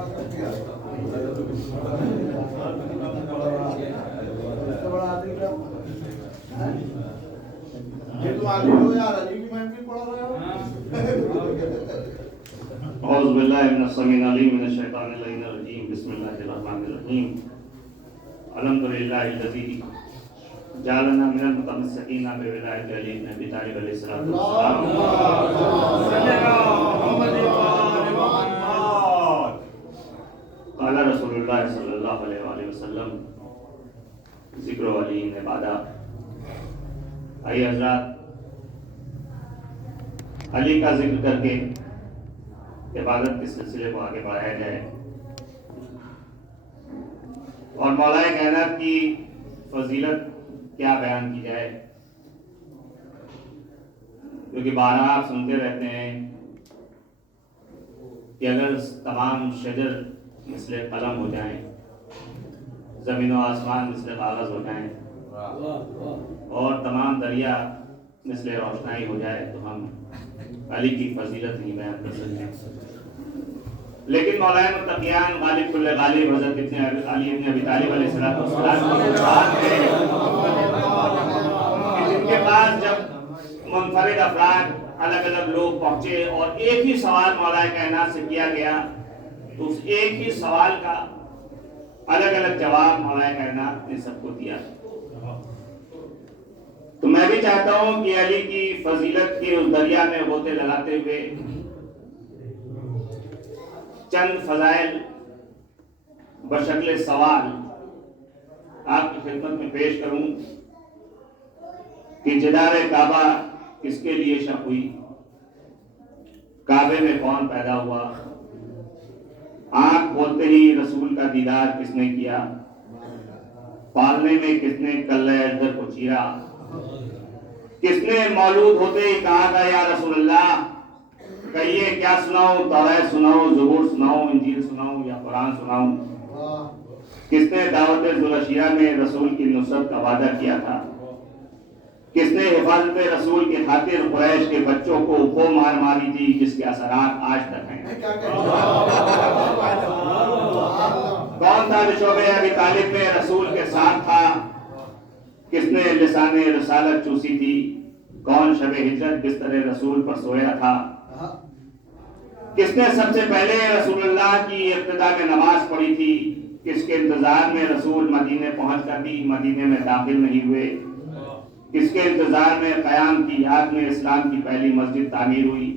اعوذ باللہ من السمیع العلیم من الشیطان اللعین الرجیم بسم اللہ الرحمن الرحیم الحمدللہ الذی جعلنا من المتمسکین بولایت علی بن ابی طالب علیہ الصلوۃ والسلام. قال رسول اللہ صلی اللہ علیہ وآلہ وسلم ذکر ولی عبادہ. آئیے حضرات علی کا ذکر کر کے عبادت کے سلسلے کو آگے بڑھایا جائے اور مولا کائنات کی فضیلت کیا بیان کی جائے، کیونکہ بارہا آپ سنتے رہتے ہیں کہ اگر تمام شجر مثل قلم ہو جائیں، زمین و آسمان مثل کاغذ ہو جائیں اور تمام دریا مثل روشنائی ہو جائے تو ہم علی کی فضیلت نہیں بیان کر سکتے. لیکن مولانا متقیان غالب کل غالب حضرت ابن علی ابن ابی طالب علیہ السلام کی بات ہے کہ جن کے پاس جب منفرد افراد الگ الگ لوگ پہنچے اور ایک ہی سوال مولا کائنات سے کیا گیا تو اس ایک ہی سوال کا الگ الگ جواب مولا کائنات نے سب کو دیا. تو میں بھی چاہتا ہوں کہ علی کی فضیلت کے اس دریا میں غوطے لگاتے ہوئے چند فضائل بشکل سوال آپ کی خدمت میں پیش کروں کہ جدار کعبہ کس کے لیے شق ہوئی، کعبے میں کون پیدا ہوا، آنکھ کھولتے ہی رسول کا دیدار کس نے کیا، پالنے میں کس نے کلہ اجدر کو چیرا، کس نے مولود ہوتے ہی کہا تھا یا رسول اللہ کہیے کیا سناؤں، توریت سناؤں، زبور سناؤں، انجیل سناؤں یا قرآن سناؤں، کس نے دعوت ذوالعشیرہ میں رسول کی نصرت کا وعدہ کیا تھا، کس نے حفاظت رسول کے خاطر قریش کے بچوں کو وہ مار ماری تھی جس کے اثرات آج تک ہیں، کون تھا جو شعبہ ابی طالب میں رسول کے ساتھ تھا، کس نے لسان رسالت چوسی تھی، کون شب ہجرت بستر رسول پر سویا تھا، کس نے سب سے پہلے رسول اللہ کی ابتدا میں نماز پڑھی تھی، کس کے انتظار میں رسول مدینے پہنچ کر بھی مدینے میں داخل نہیں ہوئے، کس کے انتظار میں قیام کی یاد میں اسلام کی پہلی مسجد تعمیر ہوئی،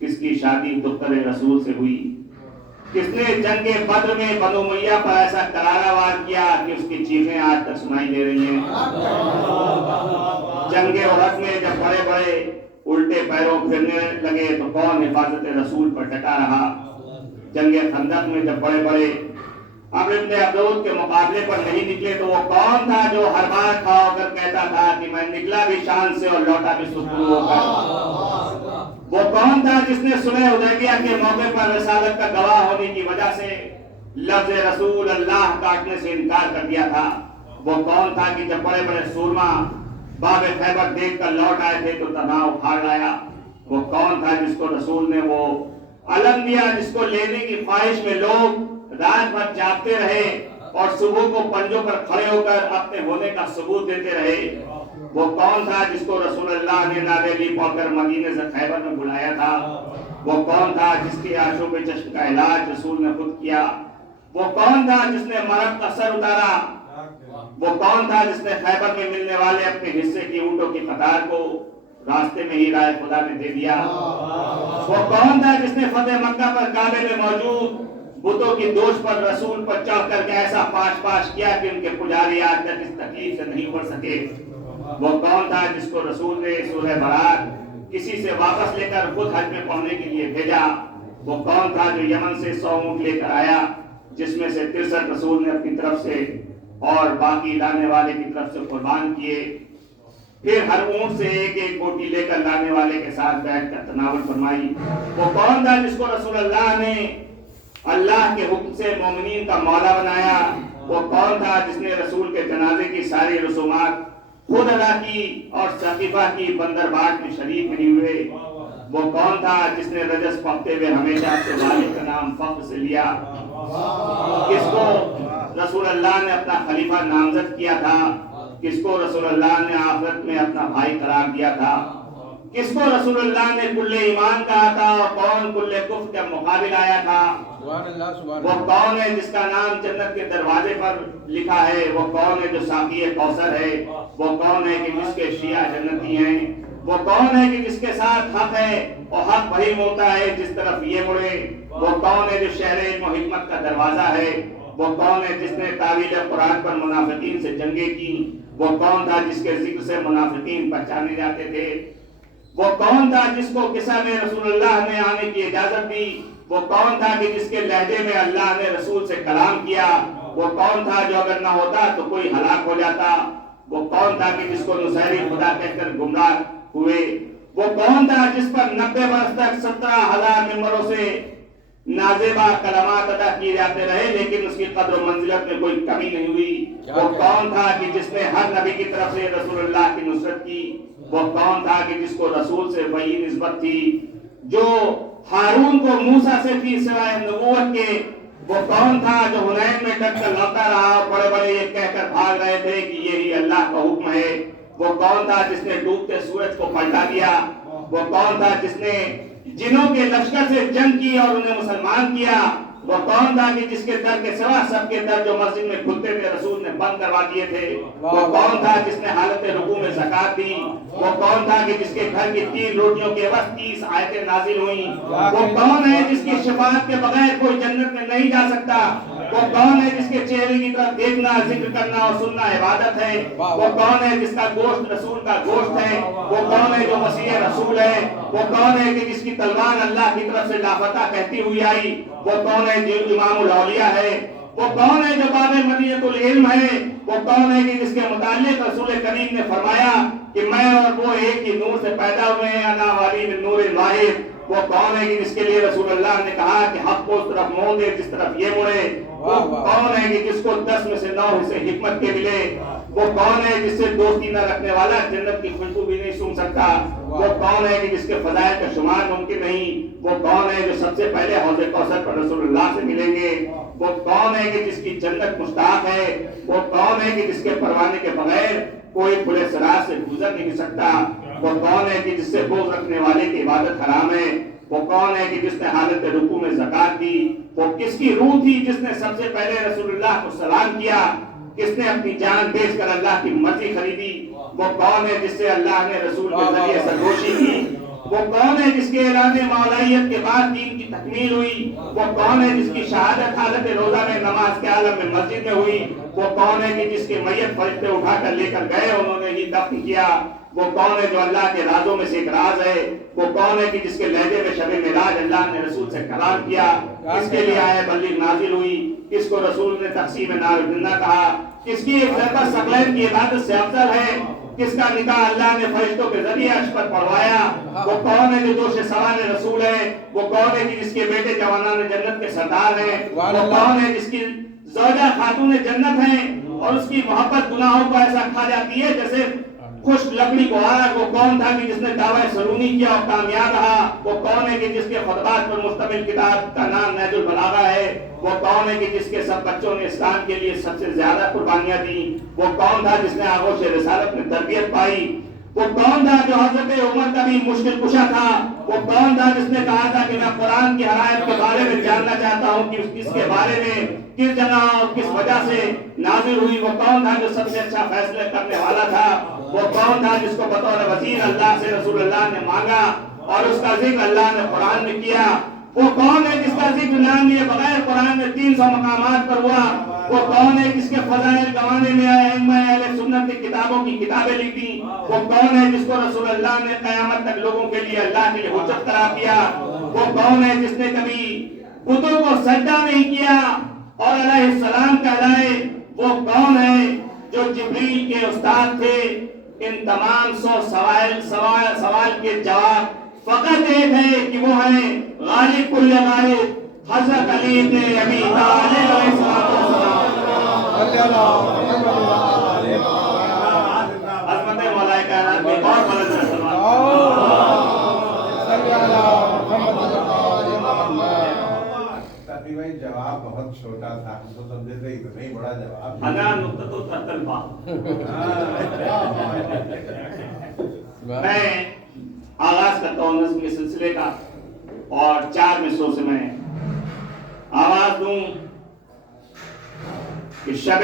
کس کی شادی دختر رسول سے ہوئی، کس نے جنگ بدر میں بنو امیہ پر ایسا کرارا وار کیا کہ اس کی چیخیں آج تک سنائی دے رہی ہیں، جنگ احد میں جب بڑے بڑے الٹے پیروں پھرنے لگے تو کون حفاظت رسول پر ڈٹا رہا، جنگ خندق میں جب بڑے بڑے عمرو بن عبدود کے مقابلے پر نہیں نکلے تو وہ کون تھا جو ہر بار کھا ہو کر کہتا تھا کہ میں نکلا بھی شان سے اور لوٹا بھی سکون ہو کر، وہ کون تھا جس نے صلح حدیبیہ کے موقع پر رسالت کا گواہ ہونے کی وجہ سے لفظ رسول اللہ کاٹنے سے انکار کر دیا تھا، وہ کون تھا کہ جب بڑے بڑے سورما باب خیبر دیکھ کر لوٹ آئے تھے تو تنہا اکھاڑ لایا، وہ کون تھا جس کو رسول نے وہ علم دیا جس کو لینے کی خواہش میں لوگ رات بھر جاگتے رہے اور صبح کو پنجوں پر کھڑے ہو کر اپنے ہونے کا ثبوت دیتے رہے، وہ کون تھا جس کو رسول اللہ نے نادری پڑھ کر مدینے سے خیبر میں بلایا تھا، وہ کون تھا جس کے آشوب چشم کا علاج رسول نے خود کیا، وہ کون تھا جس نے مرض کا سر اتارا، وہ کون تھا جس نے خیبر میں ملنے والے اپنے حصے کی اونٹوں کی قطار کو راستے میں ہی رائے خدا نے دے دیا، وہ کون تھا جس نے فتح مکہ پر کعبے میں موجود بتوں کی دوش پر رسول پر چڑھ کر کے ایسا پاش پاش کیا کہ ان کے پجاری آج تک اس تکلیف سے نہیں اڑ سکے، وہ کون تھا جس کو رسول نے سورہ برات کسی سے واپس لے کر خود حج میں پڑھنے کے لیے بھیجا، وہ کون تھا جو یمن سے 100 اونٹ لے کر آیا جس میں سے 63 رسول نے اپنی طرف سے اور باقی لانے والے کی طرف سے قربان کیے، پھر ہر اونٹ سے ایک ایک بوٹی لے کر لانے والے کے ساتھ بیٹھ کر تناول فرمائی، وہ کون تھا جس کو رسول اللہ نے اللہ کے حکم سے مومنین کا مولا بنایا، وہ کون تھا جس نے رسول کے جنازے کی ساری رسومات خود ادا کی اور ثقیفہ کی بندرباٹ میں شریک نہیں ہوئے، وہ کون تھا جس نے رجس پکتے ہوئے ہمیشہ اپنے والد کا نام فخر سے لیا؟ کس کو رسول اللہ نے اپنا خلیفہ نامزد کیا تھا؟ کس کو رسول اللہ نے آخرت میں اپنا بھائی قرار دیا تھا؟ کس کو رسول اللہ نے کل ایمان کہا تھا اور کون کل کفر کا مقابل آیا تھا؟ وہ کون ہے جس کا نام جنت کے دروازے پر لکھا ہے؟ وہ کون ہے جو ساقی کوثر ہے؟ وہ کون ہے کہ جس کے شیعہ جنتی ہیں؟ وہ کون ہے کہ جس کے ساتھ حق ہے اور حق وہی ہوتا ہے جس طرف یہ مڑے؟ وہ کون ہے جو شہر علم و حکمت کا دروازہ ہے؟ وہ کون ہے جس نے تعویل قرآن پر منافقین سے جنگیں کی؟ وہ کون تھا جس کے ذکر سے منافقین پہچانے جاتے تھے؟ وہ کون تھا جس کو قصہ میں رسول اللہ نے آنے کی اجازت دی؟ وہ کون تھا کہ جس کے لہجے میں اللہ نے رسول سے کلام کیا؟ وہ کون تھا جو اگر نہ ہوتا تو کوئی ہلاک ہو جاتا؟ وہ کون تھا کہ جس کو نصیری خدا کہہ کر گمراہ ہوئے؟ وہ کون تھا جس پر 90 برس تک 17,000 ممبروں سے نازیبا کلمات ادا کیے جاتے رہے لیکن اس کی قدر و منزلت میں کوئی کمی نہیں ہوئی؟ وہ کون تھا کہ جس نے ہر نبی کی طرف سے رسول اللہ کی نصرت کی؟ وہ کون تھا کہ جس کو رسول سے وہی نسبت تھی جو ہارون کو موسیٰ سے تھی سوائے نبوت کے؟ وہ کون تھا جو حنین میں ڈٹ کر لوٹا رہا اور بڑے بڑے یہ کہہ کر بھاگ رہے تھے کہ یہی اللہ کا حکم ہے؟ وہ کون تھا جس نے ڈوبتے سورج کو پلٹا دیا؟ وہ کون تھا جس نے جنوں کے لشکر سے جنگ کی اور انہیں مسلمان کیا؟ وہ کون تھا کہ جس کے در کے سوا سب کے در جو مسجد میں کھلتے تھے رسول نے بند کروا دیے تھے؟ وہ کون تھا جس نے حالت رکوع میں زکات دی؟ وہ کون تھا کہ جس کے گھر کی 3 روٹیوں کے عوض 30 آیتیں نازل ہوئیں؟ وہ کون ہے جس کی شفاعت کے بغیر کوئی جنت میں نہیں جا سکتا؟ وہ کون ہے جس کے چہرے کی طرف دیکھنا ذکر کرنا اور سننا عبادت ہے؟ وہ کون ہے جس کا گوشت رسول کا گوشت ہے؟ وہ کون ہے جو مسیح رسول ہے؟ وہ کون ہے کہ جس کی تلوار اللہ کی طرف سے لافتہ کہتی ہوئی آئی؟ وہ کون ہے جو امام الاولیاء ہے؟ وہ کون ہے جو باب مدینۃ العلم ہے؟ وہ کون ہے کہ جس کے متعلق رسول کریم نے فرمایا کہ میں اور وہ ایک ہی نور سے پیدا ہوئے ہیں، انا والی من نور واحد؟ وہ کون ہے کہ جس کے لیے رسول اللہ نے کہا کہ حق کو اس طرف موڑ دے جس طرف یہ مڑے؟ وہ کون ہے کہ جس کو 10 میں سے 9 حصے حکمت کے ملے؟ وہ کون ہے جس سے دوستی نہ رکھنے والا جنت کی خوشبو بھی نہیں سونگھ سکتا؟ وہ کون ہے کہ جس کے فضائل کا شمار ممکن نہیں؟ وہ کون ہے جو سب سے پہلے حوض کوثر پر رسول اللہ سے ملیں گے؟ وہ کون ہے کہ جس کی جنت مشتاق ہے؟ وہ کون ہے کہ جس کے پروانے کے بغیر کوئی پورے صراط سے گزر نہیں سکتا؟ وہ کون ہے کہ جس سے بغض رکھنے والے کی عبادت حرام ہے؟ وہ کون ہے کہ جس نے حالت رکوع میں زکات دی؟ وہ کس کی روح تھی جس نے سب سے پہلے رسول اللہ کو سلام کیا؟ کس نے اپنی جان بیچ کر اللہ کی مرضی خریدی؟ وہ کون ہے جس سے اللہ نے رسول کے ذریعے سرگوشی کی؟ وہ کون ہے جس کے اعلان مولائیت کے بعد دین کی تکمیل ہوئی؟ وہ کون ہے جس کی شہادت حالت روزہ میں نماز کے عالم میں مسجد میں ہوئی؟ وہ کون ہے کہ جس کے میت فرشتے اٹھا کر لے کر گئے انہوں نے ہی دفن کیا؟ وہ کون ہے جو اللہ کے رازوں میں سے ایک راز ہے؟ وہ کون ہے کہ جس کے لہجے میں شب معراج اللہ نے رسول سے کلام کیا؟ کس کے لیے آئے بلغ نازل ہوئی؟ کس کو رسول نے تقسیم نار زندہ کہا؟ کس کی ایک ذرہ ثقلین کی عبادت سے افضل ہے؟ کس کا نکاح اللہ نے فرشتوں کے ذریعے عرش پر پڑھوایا؟ وہ کون ہے جو دوش سوار رسول ہے؟ وہ کون ہے کہ جس کے بیٹے جوانان جنت کے سردار ہیں؟ وہ کون ہے جس کی زوجہ خاتون جنت ہیں اور اس کی محبت گناہوں کو ایسا کھا جاتی ہے جیسے خشک لکڑی کو آگ؟ وہ کون تھا کہ جس نے دعوی سرونی کیا اور کامیاب رہا؟ وہ کون ہے کہ جس کے خطبات پر مشتمل کتاب کا نام نہج البلاغہ ہے؟ وہ کون ہے کہ جس کے سب بچوں نے اسلام کے لیے سب سے زیادہ قربانیاں دی؟ وہ کون تھا جس نے آغوش رسالت میں تربیت پائی؟ وہ کون تھا جو حضرت عمر کا بھی مشکل کشا تھا؟ وہ کون تھا جس نے کہا تھا کہ میں قرآن کی حرائت کے بارے میں جاننا چاہتا ہوں کہ اس کے بارے میں کس جگہ اور کس وجہ سے نازل ہوئی؟ وہ کون تھا جو سب سے اچھا فیصلے کرنے والا تھا؟ وہ کون تھا جس کو بطور وزیر اللہ سے رسول اللہ نے مانگا اور اس کا ذکر اللہ نے قرآن میں کیا؟ وہ کون ہے جس کا ذکر نام لیے بغیر قرآن میں 300 مقامات پر ہوا؟ وہ کون ہے جس کے فضائل گوانے میں آئے اہل سنت کی کتابوں کی کتابیں لکھی؟ وہ کون ہے جس کو رسول اللہ نے قیامت تک لوگوں کے لیے اللہ کے لیے حجت قرار دیا؟ وہ کون ہے جس نے کبھی بتوں کو سجدہ نہیں کیا اور علیہ السلام کہلائے؟ وہ کون ہے جو جبریل کے استاد تھے؟ ان تمام 100 سوال کے جواب فقط ایک ہے کہ وہ ہے غالب کل غالب حضرت علی ابن ابی طالب علیہ السلام۔ عظمت مولا کائنات میں بہت بلند ہے۔ جواب بہت چھوٹا تھا، ہم تو سمجھے تھے اتنا ہی بڑا جواب. انا نقطۃ الطلبہ. میں آغاز کرتا ہوں نظم کے سلسلے کا اور 4 مصروں سے میں آواز دوں کہ شب